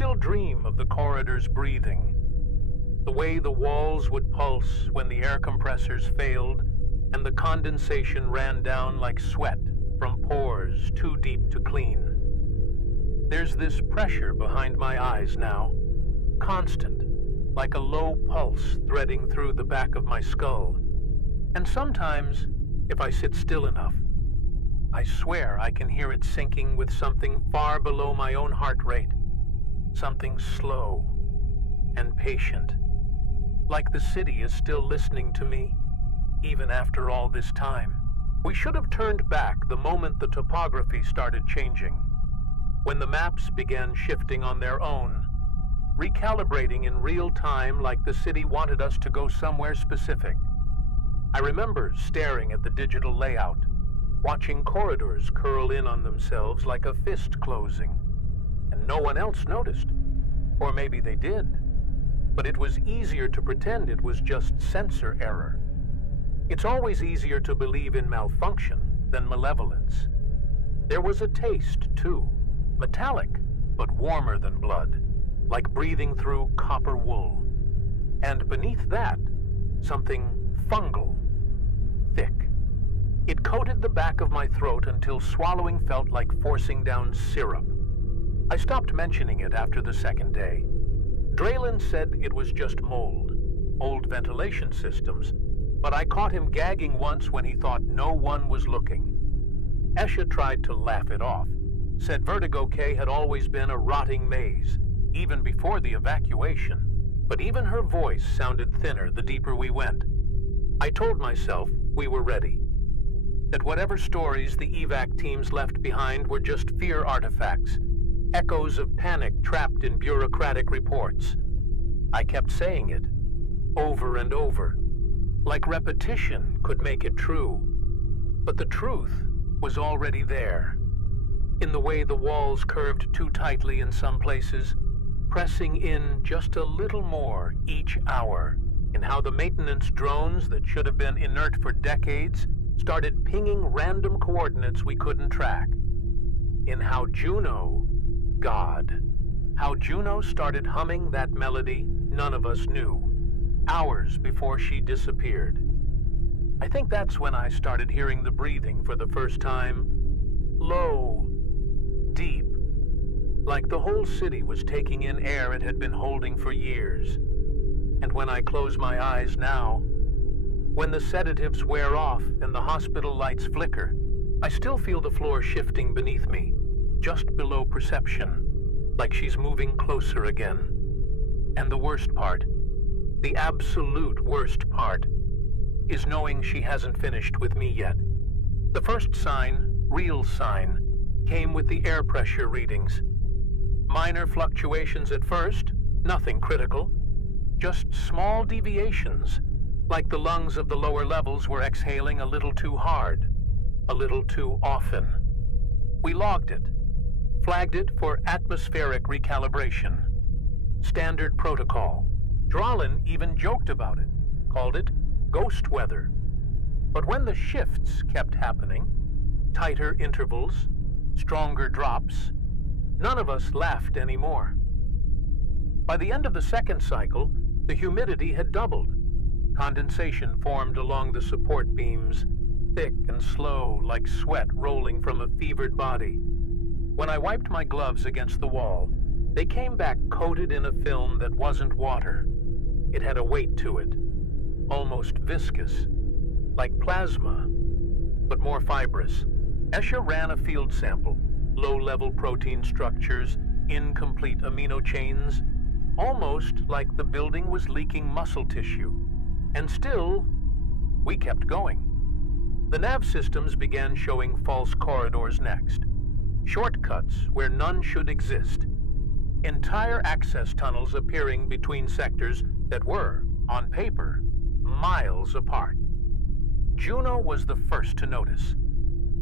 still dream of the corridor's breathing, the way the walls would pulse when the air compressors failed and the condensation ran down like sweat from pores too deep to clean. There's this pressure behind my eyes now, constant, like a low pulse threading through the back of my skull. And sometimes, if I sit still enough, I swear I can hear it sinking with something far below my own heart rate, something slow and patient, like the city is still listening to me, even after all this time. We should have turned back the moment the topography started changing, when the maps began shifting on their own, recalibrating in real time like the city wanted us to go somewhere specific. I remember staring at the digital layout, watching corridors curl in on themselves like a fist closing, and no one else noticed. Or maybe they did, but it was easier to pretend it was just sensor error. It's always easier to believe in malfunction than malevolence. There was a taste, too, metallic, but warmer than blood, like breathing through copper wool. And beneath that, something fungal, thick. It coated the back of my throat until swallowing felt like forcing down syrup. I stopped mentioning it after the second day. Draylen said it was just mold, old ventilation systems, but I caught him gagging once when he thought no one was looking. Esha tried to laugh it off, said Vertigo-K had always been a rotting maze, even before the evacuation, but even her voice sounded thinner the deeper we went. I told myself we were ready, that whatever stories the evac teams left behind were just fear artifacts, echoes of panic trapped in bureaucratic reports. I kept saying it, over and over, like repetition could make it true. But the truth was already there, in the way the walls curved too tightly in some places, pressing in just a little more each hour, in how the maintenance drones that should have been inert for decades started pinging random coordinates we couldn't track, in how Juno, God, how Juno started humming that melody none of us knew, hours before she disappeared. I think that's when I started hearing the breathing for the first time, low, deep, like the whole city was taking in air it had been holding for years. And when I close my eyes now, when the sedatives wear off and the hospital lights flicker, I still feel the floor shifting beneath me, just below perception, like she's moving closer again. And the worst part, the absolute worst part, is knowing she hasn't finished with me yet. The first sign, real sign, came with the air pressure readings. Minor fluctuations at first, nothing critical, just small deviations, like the lungs of the lower levels were exhaling a little too hard, a little too often. We logged it, flagged it for atmospheric recalibration. Standard protocol. Draylen even joked about it, called it ghost weather. But when the shifts kept happening, tighter intervals, stronger drops, none of us laughed anymore. By the end of the second cycle, the humidity had doubled. Condensation formed along the support beams, thick and slow like sweat rolling from a fevered body. When I wiped my gloves against the wall, they came back coated in a film that wasn't water. It had a weight to it, almost viscous, like plasma, but more fibrous. Esha ran a field sample, low-level protein structures, incomplete amino chains, almost like the building was leaking muscle tissue. And still, we kept going. The nav systems began showing false corridors next, shortcuts where none should exist, entire access tunnels appearing between sectors that were, on paper, miles apart. Juno was the first to notice.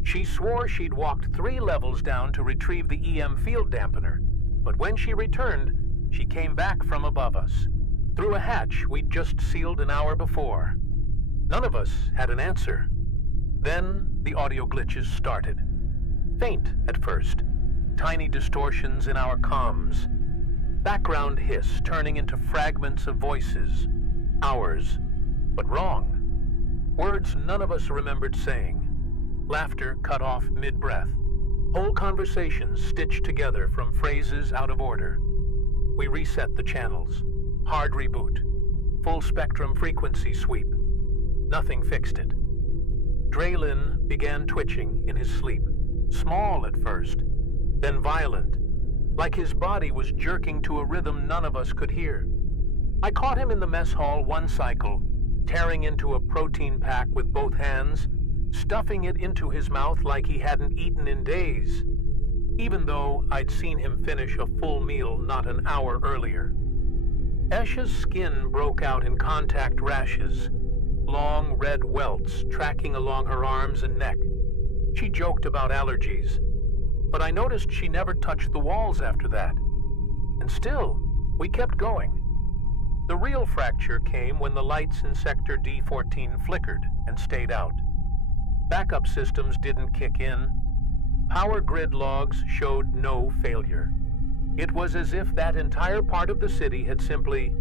She swore she'd walked 3 levels down to retrieve the EM field dampener, but when she returned, she came back from above us, through a hatch we'd just sealed an hour before. None of us had an answer. Then the audio glitches started. Faint at first, tiny distortions in our comms. Background hiss turning into fragments of voices. Ours, but wrong. Words none of us remembered saying. Laughter cut off mid-breath. Whole conversations stitched together from phrases out of order. We reset the channels. Hard reboot. Full spectrum frequency sweep. Nothing fixed it. Draylin began twitching in his sleep. Small at first, then violent, like his body was jerking to a rhythm none of us could hear. I caught him in the mess hall one cycle, tearing into a protein pack with both hands, stuffing it into his mouth like he hadn't eaten in days, even though I'd seen him finish a full meal not an hour earlier. Esha's skin broke out in contact rashes, long red welts tracking along her arms and neck. She joked about allergies, but I noticed she never touched the walls after that. And still, we kept going. The real fracture came when the lights in Sector D14 flickered and stayed out. Backup systems didn't kick in. Power grid logs showed no failure. It was as if that entire part of the city had simply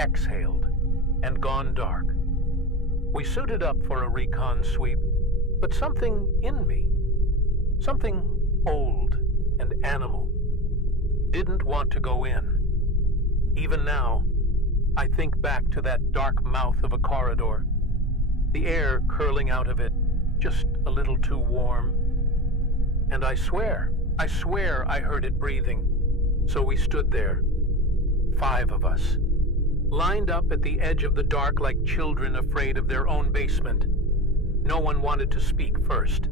exhaled and gone dark. We suited up for a recon sweep, but something in me, something old and animal, didn't want to go in. Even now, I think back to that dark mouth of a corridor, the air curling out of it just a little too warm. And I swear I heard it breathing. So we stood there, 5 of us, lined up at the edge of the dark like children afraid of their own basement. No one wanted to speak first.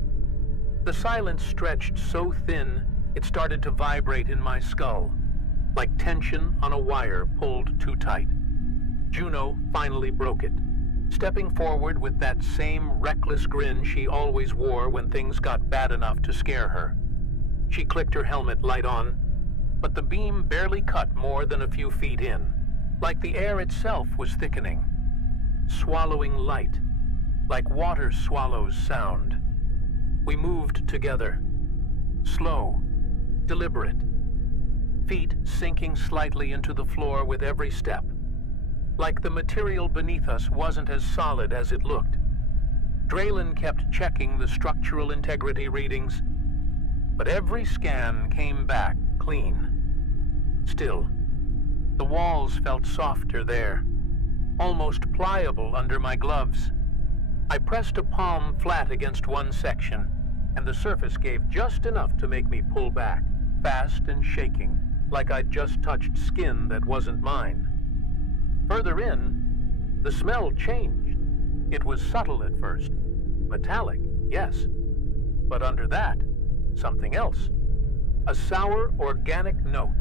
The silence stretched so thin, it started to vibrate in my skull, like tension on a wire pulled too tight. Juno finally broke it, stepping forward with that same reckless grin she always wore when things got bad enough to scare her. She clicked her helmet light on, but the beam barely cut more than a few feet in, like the air itself was thickening, swallowing light, like water swallows sound. We moved together, slow, deliberate, feet sinking slightly into the floor with every step, like the material beneath us wasn't as solid as it looked. Draylin kept checking the structural integrity readings, but every scan came back clean. Still, the walls felt softer there, almost pliable under my gloves. I pressed a palm flat against one section, and the surface gave just enough to make me pull back, fast and shaking, like I'd just touched skin that wasn't mine. Further in, the smell changed. It was subtle at first. Metallic, yes. But under that, something else. A sour, organic note,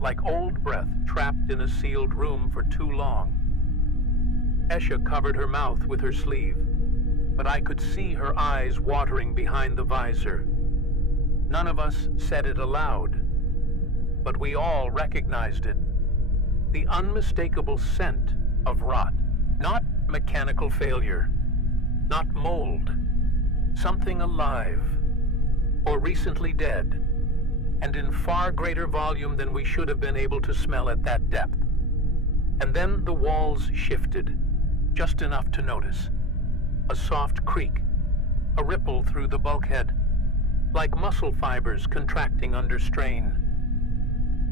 like old breath trapped in a sealed room for too long. Esha covered her mouth with her sleeve, but I could see her eyes watering behind the visor. None of us said it aloud, but we all recognized it. The unmistakable scent of rot, not mechanical failure, not mold, something alive, or recently dead, and in far greater volume than we should have been able to smell at that depth. And then the walls shifted, just enough to notice. A soft creak, a ripple through the bulkhead, like muscle fibers contracting under strain.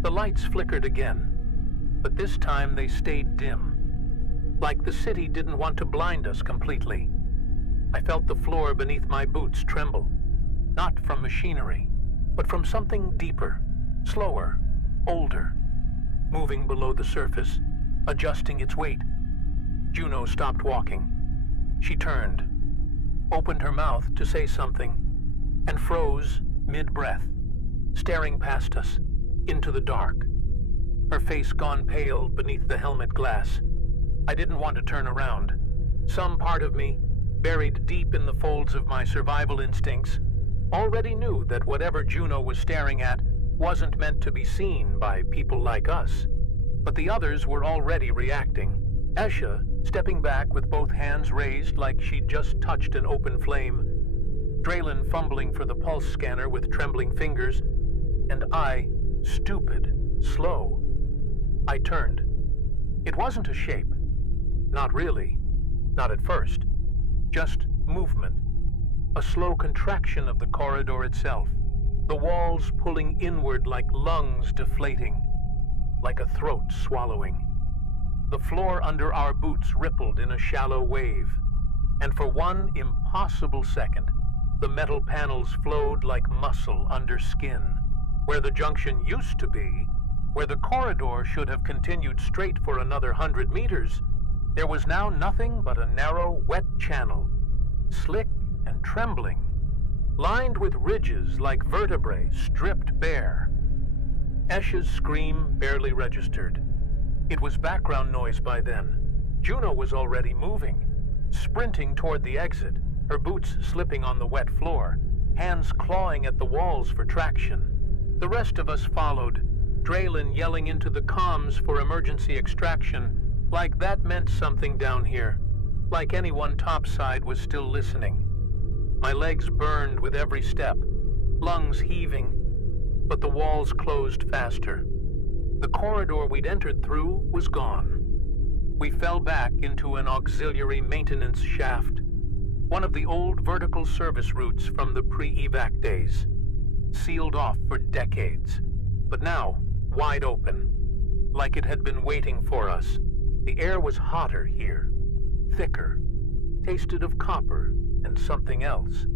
The lights flickered again, but this time they stayed dim, like the city didn't want to blind us completely. I felt the floor beneath my boots tremble, not from machinery, but from something deeper, slower, older, moving below the surface, adjusting its weight. Juno stopped walking. She turned, opened her mouth to say something, and froze mid-breath, staring past us, into the dark. Her face gone pale beneath the helmet glass. I didn't want to turn around. Some part of me, buried deep in the folds of my survival instincts, already knew that whatever Juno was staring at wasn't meant to be seen by people like us. But the others were already reacting. Esha, stepping back with both hands raised like she'd just touched an open flame, Draylin fumbling for the pulse scanner with trembling fingers, and I, stupid, slow, I turned. It wasn't a shape. Not really. Not at first. Just movement. A slow contraction of the corridor itself. The walls pulling inward like lungs deflating. Like a throat swallowing. The floor under our boots rippled in a shallow wave. And for one impossible second, the metal panels flowed like muscle under skin. Where the junction used to be, where the corridor should have continued straight for another 100 meters, there was now nothing but a narrow, wet channel, slick and trembling, lined with ridges like vertebrae stripped bare. Escha's scream barely registered. It was background noise by then. Juno was already moving, sprinting toward the exit, her boots slipping on the wet floor, hands clawing at the walls for traction. The rest of us followed, Draylin yelling into the comms for emergency extraction, like that meant something down here, like anyone topside was still listening. My legs burned with every step, lungs heaving, but the walls closed faster. The corridor we'd entered through was gone. We fell back into an auxiliary maintenance shaft, one of the old vertical service routes from the pre-evac days, sealed off for decades, but now wide open, like it had been waiting for us. The air was hotter here, thicker, tasted of copper and something else,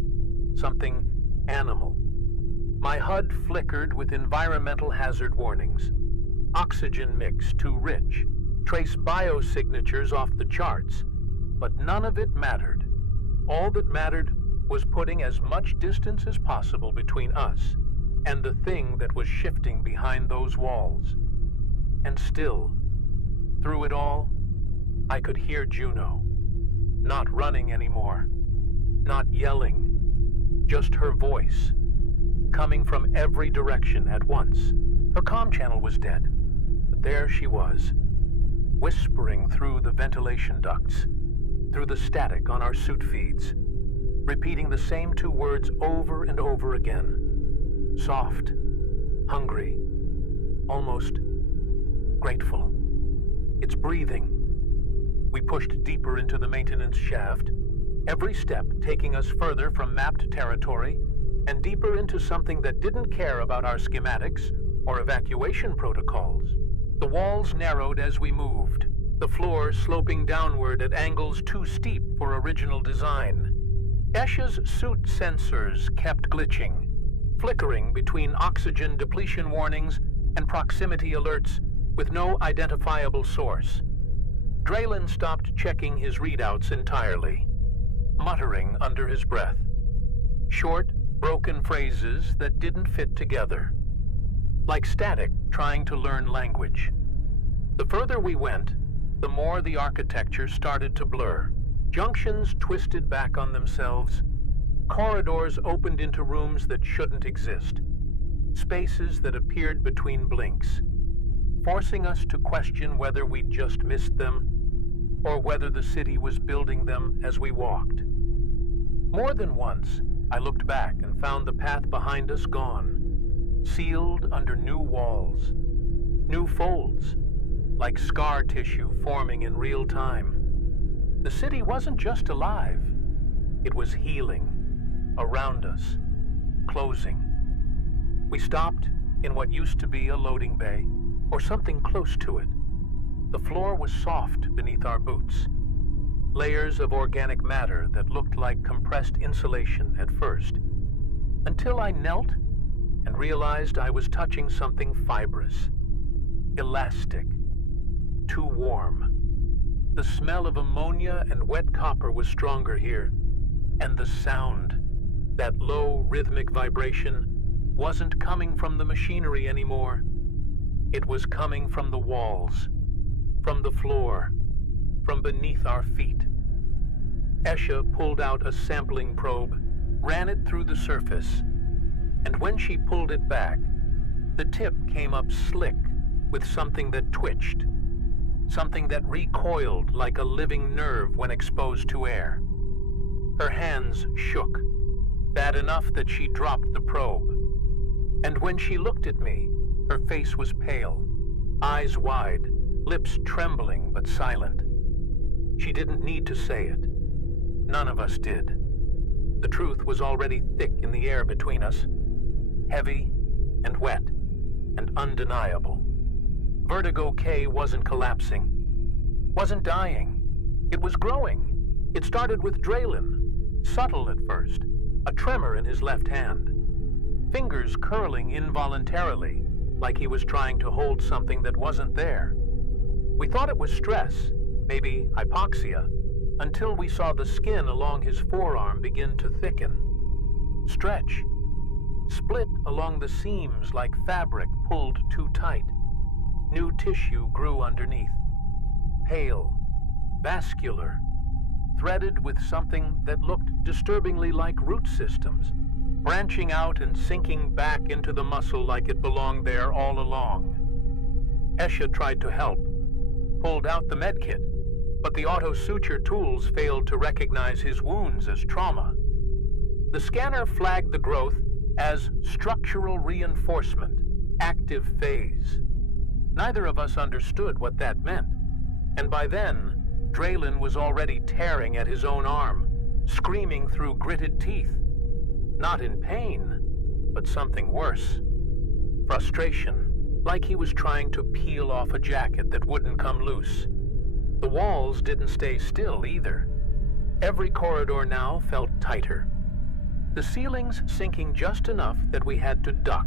something animal. My HUD flickered with environmental hazard warnings. Oxygen mix too rich, trace biosignatures off the charts, but none of it mattered. All that mattered was putting as much distance as possible between us and the thing that was shifting behind those walls. And still, through it all, I could hear Juno, not running anymore, not yelling, just her voice, coming from every direction at once. Her comm channel was dead, but there she was, whispering through the ventilation ducts, through the static on our suit feeds, repeating the same two words over and over again. Soft, hungry, almost grateful. It's breathing. We pushed deeper into the maintenance shaft, every step taking us further from mapped territory and deeper into something that didn't care about our schematics or evacuation protocols. The walls narrowed as we moved, the floor sloping downward at angles too steep for original design. Escha's suit sensors kept glitching, flickering between oxygen depletion warnings and proximity alerts with no identifiable source. Draylin stopped checking his readouts entirely, muttering under his breath. Short, broken phrases that didn't fit together, like static trying to learn language. The further we went, the more the architecture started to blur. Junctions twisted back on themselves. Corridors opened into rooms that shouldn't exist. Spaces that appeared between blinks, forcing us to question whether we'd just missed them or whether the city was building them as we walked. More than once, I looked back and found the path behind us gone, sealed under new walls, new folds, like scar tissue forming in real time. The city wasn't just alive, it was healing, around us, closing. We stopped in what used to be a loading bay, or something close to it. The floor was soft beneath our boots, layers of organic matter that looked like compressed insulation at first, until I knelt and realized I was touching something fibrous, elastic, too warm. The smell of ammonia and wet copper was stronger here, and the sound, that low rhythmic vibration, wasn't coming from the machinery anymore. It was coming from the walls, from the floor, from beneath our feet. Escha pulled out a sampling probe, ran it through the surface, and when she pulled it back, the tip came up slick with something that twitched, something that recoiled like a living nerve when exposed to air. Her hands shook, bad enough that she dropped the probe. And when she looked at me, her face was pale, eyes wide, lips trembling but silent. She didn't need to say it. None of us did. The truth was already thick in the air between us, heavy and wet and undeniable. Vertigo-K wasn't collapsing, wasn't dying. It was growing. It started with Draylen, subtle at first, a tremor in his left hand, fingers curling involuntarily, like he was trying to hold something that wasn't there. We thought it was stress, maybe hypoxia, until we saw the skin along his forearm begin to thicken, stretch, split along the seams like fabric pulled too tight. New tissue grew underneath, pale, vascular, threaded with something that looked disturbingly like root systems, branching out and sinking back into the muscle like it belonged there all along. Esha tried to help, pulled out the medkit, but the auto-suture tools failed to recognize his wounds as trauma. The scanner flagged the growth as structural reinforcement, active phase. Neither of us understood what that meant, and by then, Draylen was already tearing at his own arm, screaming through gritted teeth. Not in pain, but something worse. Frustration, like he was trying to peel off a jacket that wouldn't come loose. The walls didn't stay still either. Every corridor now felt tighter. The ceilings sinking just enough that we had to duck.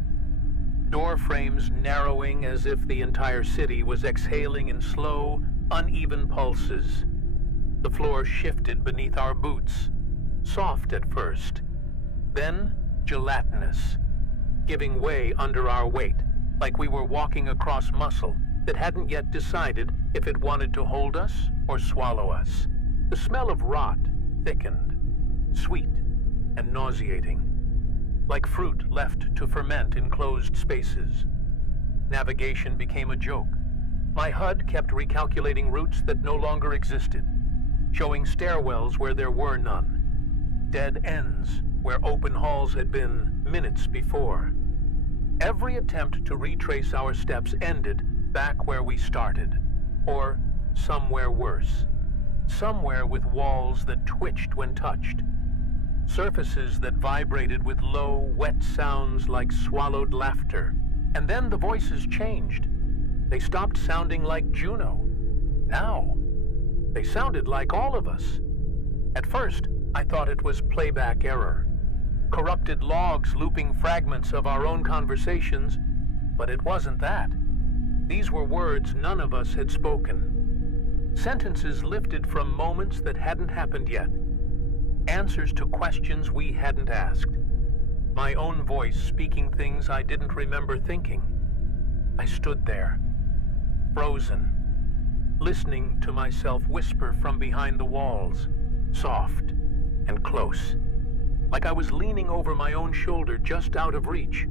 Door frames narrowing as if the entire city was exhaling in slow, uneven pulses. The floor shifted beneath our boots, soft at first, then gelatinous, giving way under our weight, like we were walking across muscle that hadn't yet decided if it wanted to hold us or swallow us. The smell of rot thickened, sweet and nauseating, like fruit left to ferment in closed spaces. Navigation became a joke. My HUD kept recalculating routes that no longer existed, showing stairwells where there were none, dead ends where open halls had been minutes before. Every attempt to retrace our steps ended back where we started, or somewhere worse, somewhere with walls that twitched when touched, surfaces that vibrated with low, wet sounds like swallowed laughter. And then the voices changed. They stopped sounding like Juno. Now, they sounded like all of us. At first, I thought it was playback error, corrupted logs looping fragments of our own conversations, but it wasn't that. These were words none of us had spoken. Sentences lifted from moments that hadn't happened yet. Answers to questions we hadn't asked. My own voice speaking things I didn't remember thinking. I stood there, frozen, listening to myself whisper from behind the walls, soft and close, like I was leaning over my own shoulder just out of reach.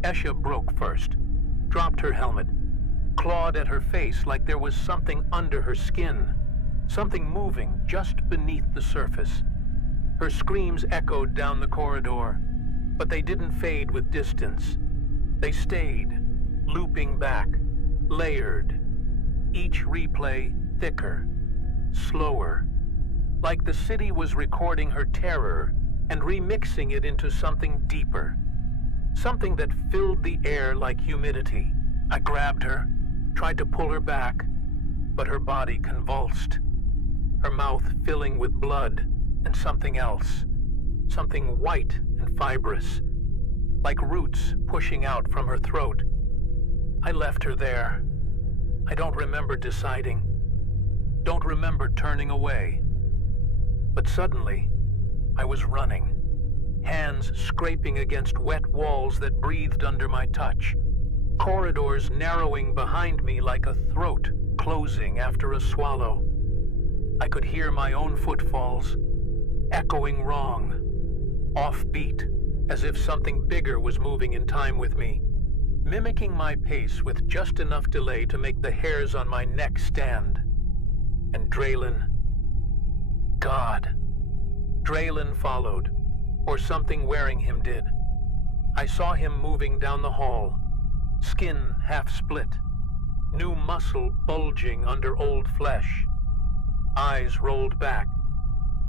Esha broke first, dropped her helmet, clawed at her face like there was something under her skin, something moving just beneath the surface. Her screams echoed down the corridor, but they didn't fade with distance. They stayed, looping back, layered, each replay thicker, slower, like the city was recording her terror and remixing it into something deeper, something that filled the air like humidity. I grabbed her, tried to pull her back, but her body convulsed, her mouth filling with blood and something else, something white and fibrous, like roots pushing out from her throat. I left her there. I don't remember deciding, don't remember turning away. But suddenly, I was running, hands scraping against wet walls that breathed under my touch, corridors narrowing behind me like a throat closing after a swallow. I could hear my own footfalls, echoing wrong, offbeat, as if something bigger was moving in time with me, mimicking my pace with just enough delay to make the hairs on my neck stand. And Draylen, God, Draylen followed, or something wearing him did. I saw him moving down the hall, skin half split, new muscle bulging under old flesh. Eyes rolled back,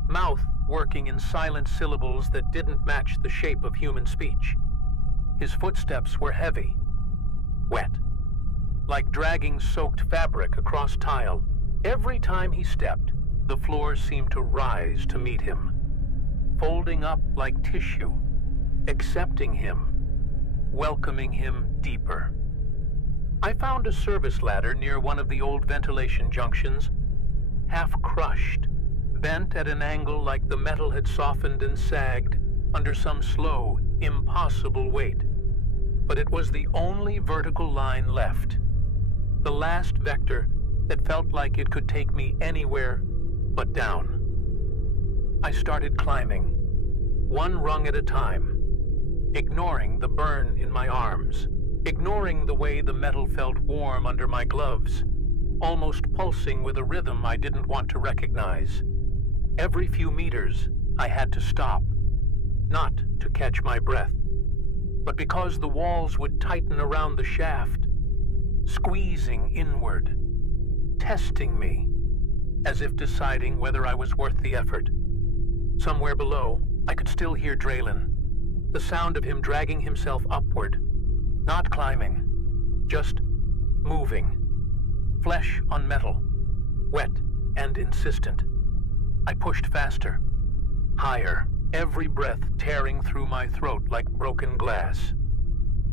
mouth working in silent syllables that didn't match the shape of human speech. His footsteps were heavy, wet, like dragging soaked fabric across tile. Every time he stepped, the floor seemed to rise to meet him, folding up like tissue, accepting him, welcoming him deeper. I found a service ladder near one of the old ventilation junctions, half crushed, bent at an angle like the metal had softened and sagged under some slow, impossible weight. But it was the only vertical line left, the last vector that felt like it could take me anywhere but down. I started climbing, one rung at a time, ignoring the burn in my arms, ignoring the way the metal felt warm under my gloves, almost pulsing with a rhythm I didn't want to recognize. Every few meters, I had to stop, not to catch my breath, but because the walls would tighten around the shaft, squeezing inward, testing me, as if deciding whether I was worth the effort. Somewhere below, I could still hear Draylen, the sound of him dragging himself upward, not climbing, just moving, flesh on metal, wet and insistent. I pushed faster, higher, every breath tearing through my throat like broken glass.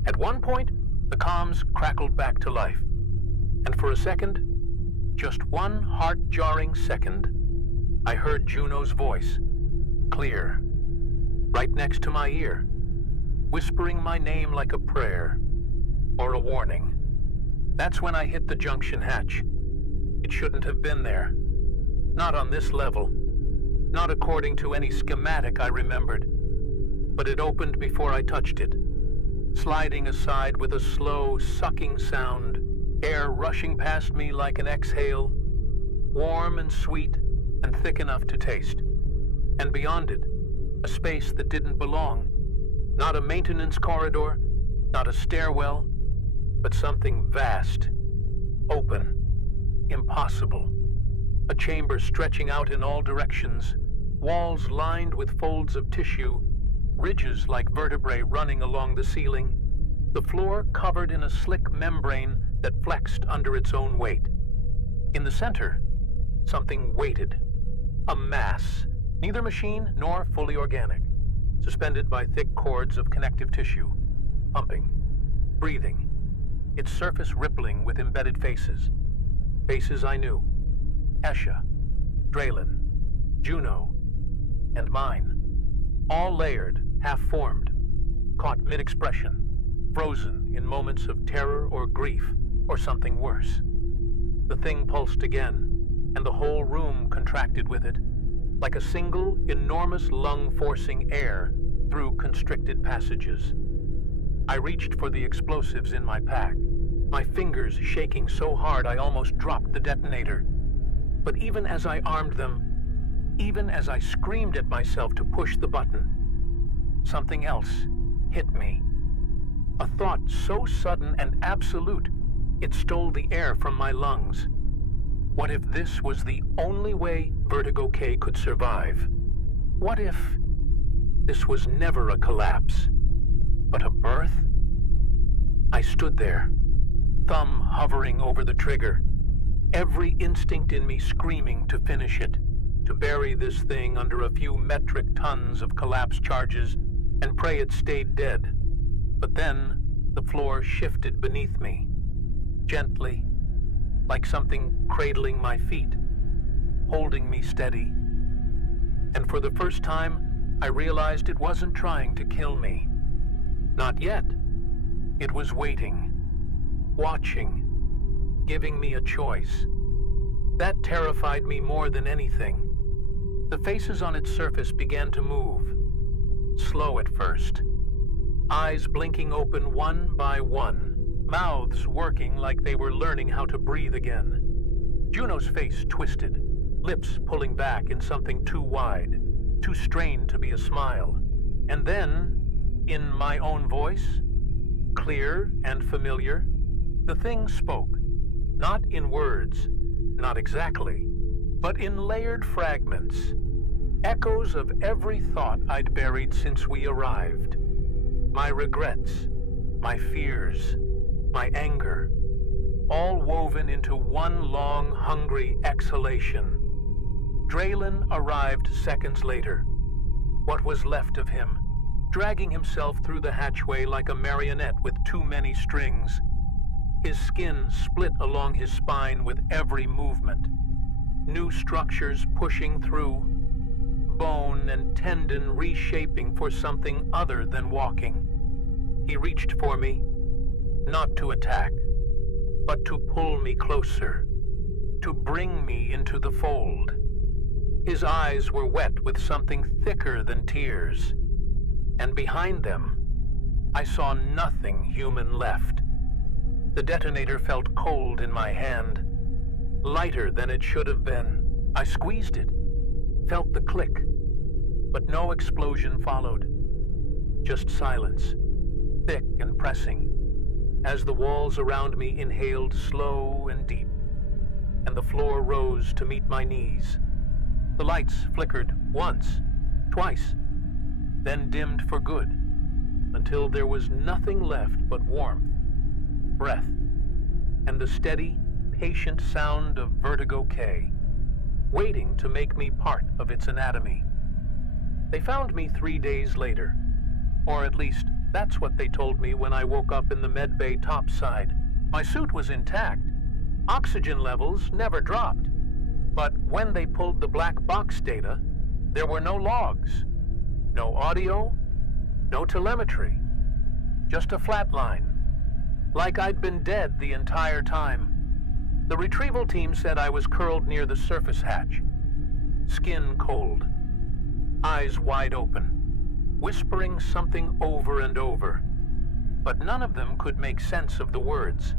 At one point, the comms crackled back to life, and for a second, just one heart-jarring second, I heard Juno's voice, clear, right next to my ear, whispering my name like a prayer or a warning. That's when I hit the junction hatch. It shouldn't have been there. Not on this level. Not according to any schematic I remembered. But it opened before I touched it, sliding aside with a slow, sucking sound, air rushing past me like an exhale, warm and sweet and thick enough to taste. And beyond it, a space that didn't belong. Not a maintenance corridor, not a stairwell, but something vast, open, impossible. A chamber stretching out in all directions, walls lined with folds of tissue, ridges like vertebrae running along the ceiling, the floor covered in a slick membrane that flexed under its own weight. In the center, something waited, a mass, neither machine nor fully organic, suspended by thick cords of connective tissue, pumping, breathing, its surface rippling with embedded faces. Faces I knew. Esha, Draylen, Juno, and mine. All layered, half-formed, caught mid-expression, frozen in moments of terror or grief or something worse. The thing pulsed again, and the whole room contracted with it, like a single, enormous lung forcing air through constricted passages. I reached for the explosives in my pack, my fingers shaking so hard I almost dropped the detonator. But even as I armed them, even as I screamed at myself to push the button, something else hit me. A thought so sudden and absolute, it stole the air from my lungs. What if this was the only way Vertigo-K could survive? What if this was never a collapse, but a birth? I stood there, thumb hovering over the trigger, every instinct in me screaming to finish it, to bury this thing under a few metric tons of collapse charges and pray it stayed dead. But then the floor shifted beneath me, gently, like something cradling my feet, holding me steady. And for the first time, I realized it wasn't trying to kill me. Not yet. It was waiting, watching, giving me a choice. That terrified me more than anything. The faces on its surface began to move, slow at first, eyes blinking open one by one, mouths working like they were learning how to breathe again. Juno's face twisted, lips pulling back in something too wide, too strained to be a smile. And then, in my own voice, clear and familiar, the thing spoke, Not in words, not exactly, but in layered fragments, echoes of every thought I'd buried since we arrived. My regrets, my fears, my anger, all woven into one long, hungry exhalation. Draylen arrived seconds later, what was left of him, dragging himself through the hatchway like a marionette with too many strings. His skin split along his spine with every movement, new structures pushing through, bone and tendon reshaping for something other than walking. He reached for me, not to attack, but to pull me closer, to bring me into the fold. His eyes were wet with something thicker than tears, and behind them, I saw nothing human left. The detonator felt cold in my hand, lighter than it should have been. I squeezed it, felt the click, but no explosion followed. Just silence, thick and pressing, as the walls around me inhaled slow and deep, and the floor rose to meet my knees. The lights flickered once, twice, then dimmed for good, until there was nothing left but warmth, breath, and the steady, patient sound of Vertigo-K, waiting to make me part of its anatomy. They found me 3 days later, or at least that's what they told me when I woke up in the medbay topside. My suit was intact. Oxygen levels never dropped. But when they pulled the black box data, there were no logs, no audio, no telemetry, just a flat line, like I'd been dead the entire time. The retrieval team said I was curled near the surface hatch, skin cold, eyes wide open, whispering something over and over, but none of them could make sense of the words,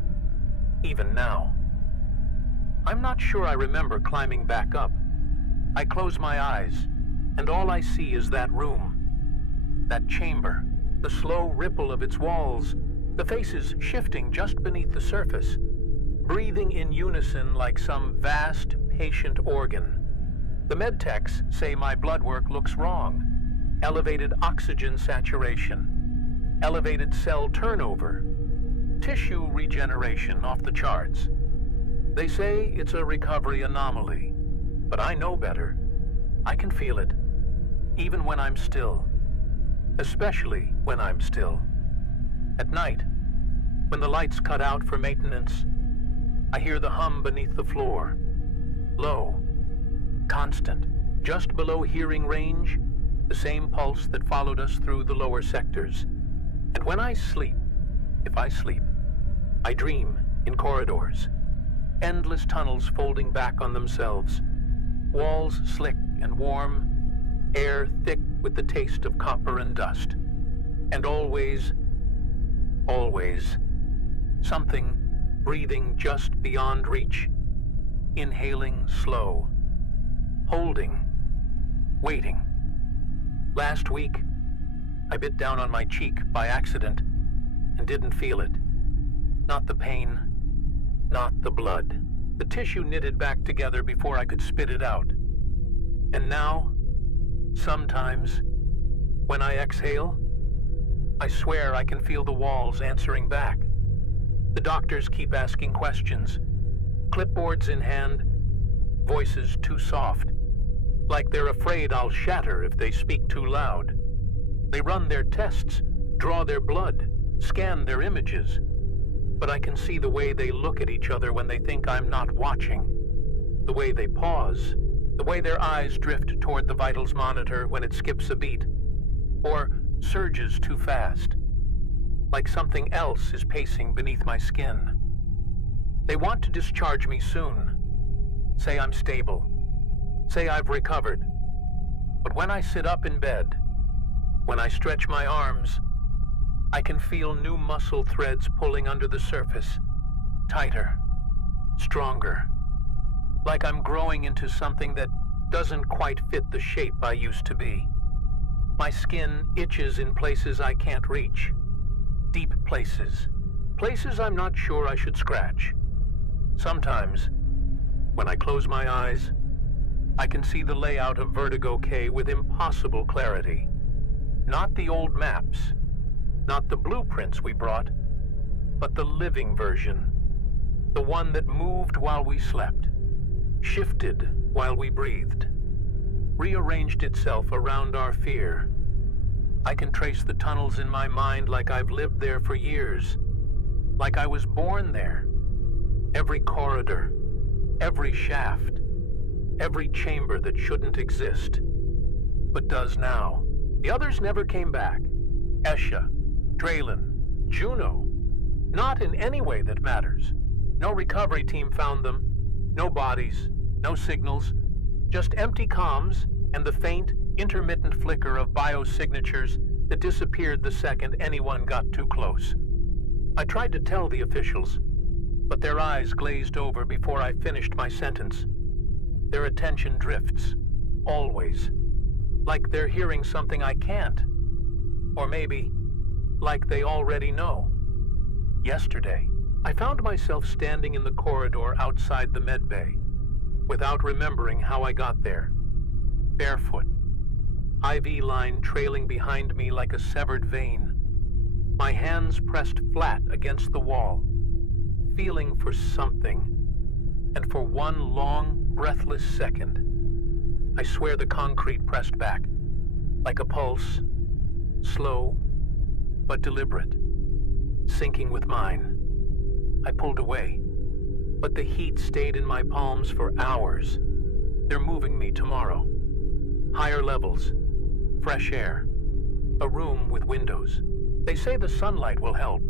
even now. I'm not sure I remember climbing back up. I close my eyes, and all I see is that room, that chamber, the slow ripple of its walls, the faces shifting just beneath the surface, breathing in unison like some vast, patient organ. The medtechs say my blood work looks wrong. Elevated oxygen saturation, elevated cell turnover, tissue regeneration off the charts. They say it's a recovery anomaly, but I know better. I can feel it, even when I'm still, especially when I'm still. At night, when the lights cut out for maintenance, I hear the hum beneath the floor, low, constant, just below hearing range, the same pulse that followed us through the lower sectors. And when I sleep, if I sleep, I dream in corridors, endless tunnels folding back on themselves, walls slick and warm, air thick with the taste of copper and dust. And always, always, something breathing just beyond reach, inhaling slow, holding, waiting. Last week, I bit down on my cheek by accident and didn't feel it. Not the pain, not the blood. The tissue knitted back together before I could spit it out. And now, sometimes, when I exhale, I swear I can feel the walls answering back. The doctors keep asking questions, clipboards in hand, voices too soft, like they're afraid I'll shatter if they speak too loud. They run their tests, draw their blood, scan their images, but I can see the way they look at each other when they think I'm not watching, the way they pause, the way their eyes drift toward the vitals monitor when it skips a beat, or surges too fast, like something else is pacing beneath my skin. They want to discharge me soon, say I'm stable, say I've recovered. But when I sit up in bed, when I stretch my arms, I can feel new muscle threads pulling under the surface, tighter, stronger, like I'm growing into something that doesn't quite fit the shape I used to be. My skin itches in places I can't reach, deep places, places I'm not sure I should scratch. Sometimes, when I close my eyes, I can see the layout of Vertigo-K with impossible clarity. Not the old maps, not the blueprints we brought, but the living version. The one that moved while we slept, shifted while we breathed, rearranged itself around our fear. I can trace the tunnels in my mind like I've lived there for years, like I was born there. Every corridor, every shaft, every chamber that shouldn't exist, but does now. The others never came back. Esha, Draylen, Juno. Not in any way that matters. No recovery team found them. No bodies, no signals, just empty comms and the faint, intermittent flicker of biosignatures that disappeared the second anyone got too close. I tried to tell the officials, but their eyes glazed over before I finished my sentence. Their attention drifts, always, like they're hearing something I can't. Or maybe, like they already know. Yesterday, I found myself standing in the corridor outside the medbay, without remembering how I got there. Barefoot, IV line trailing behind me like a severed vein, my hands pressed flat against the wall, feeling for something, and for one long, breathless second, I swear the concrete pressed back, like a pulse, slow but deliberate, syncing with mine. I pulled away, but the heat stayed in my palms for hours. They're moving me tomorrow. Higher levels, fresh air, a room with windows. They say the sunlight will help,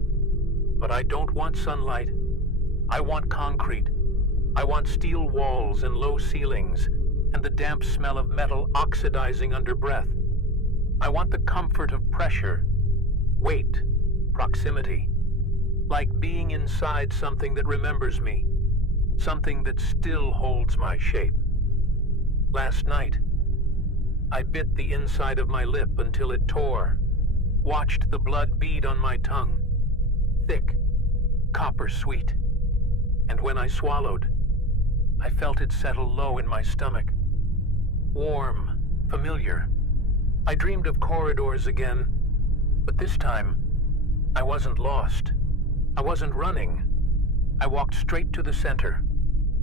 but I don't want sunlight. I want concrete. I want steel walls and low ceilings, and the damp smell of metal oxidizing under breath. I want the comfort of pressure, weight, proximity, like being inside something that remembers me, something that still holds my shape. Last night, I bit the inside of my lip until it tore, watched the blood bead on my tongue, thick, copper sweet, and when I swallowed, I felt it settle low in my stomach. Warm, familiar. I dreamed of corridors again, but this time, I wasn't lost. I wasn't running. I walked straight to the center,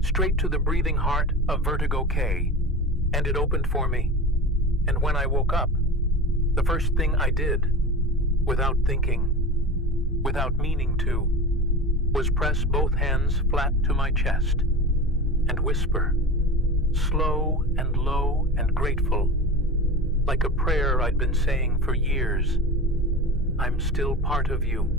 straight to the breathing heart of Vertigo-K, and it opened for me. And when I woke up, the first thing I did, without thinking, without meaning to, was press both hands flat to my chest and whisper, slow and low and grateful, like a prayer I'd been saying for years. I'm still part of you.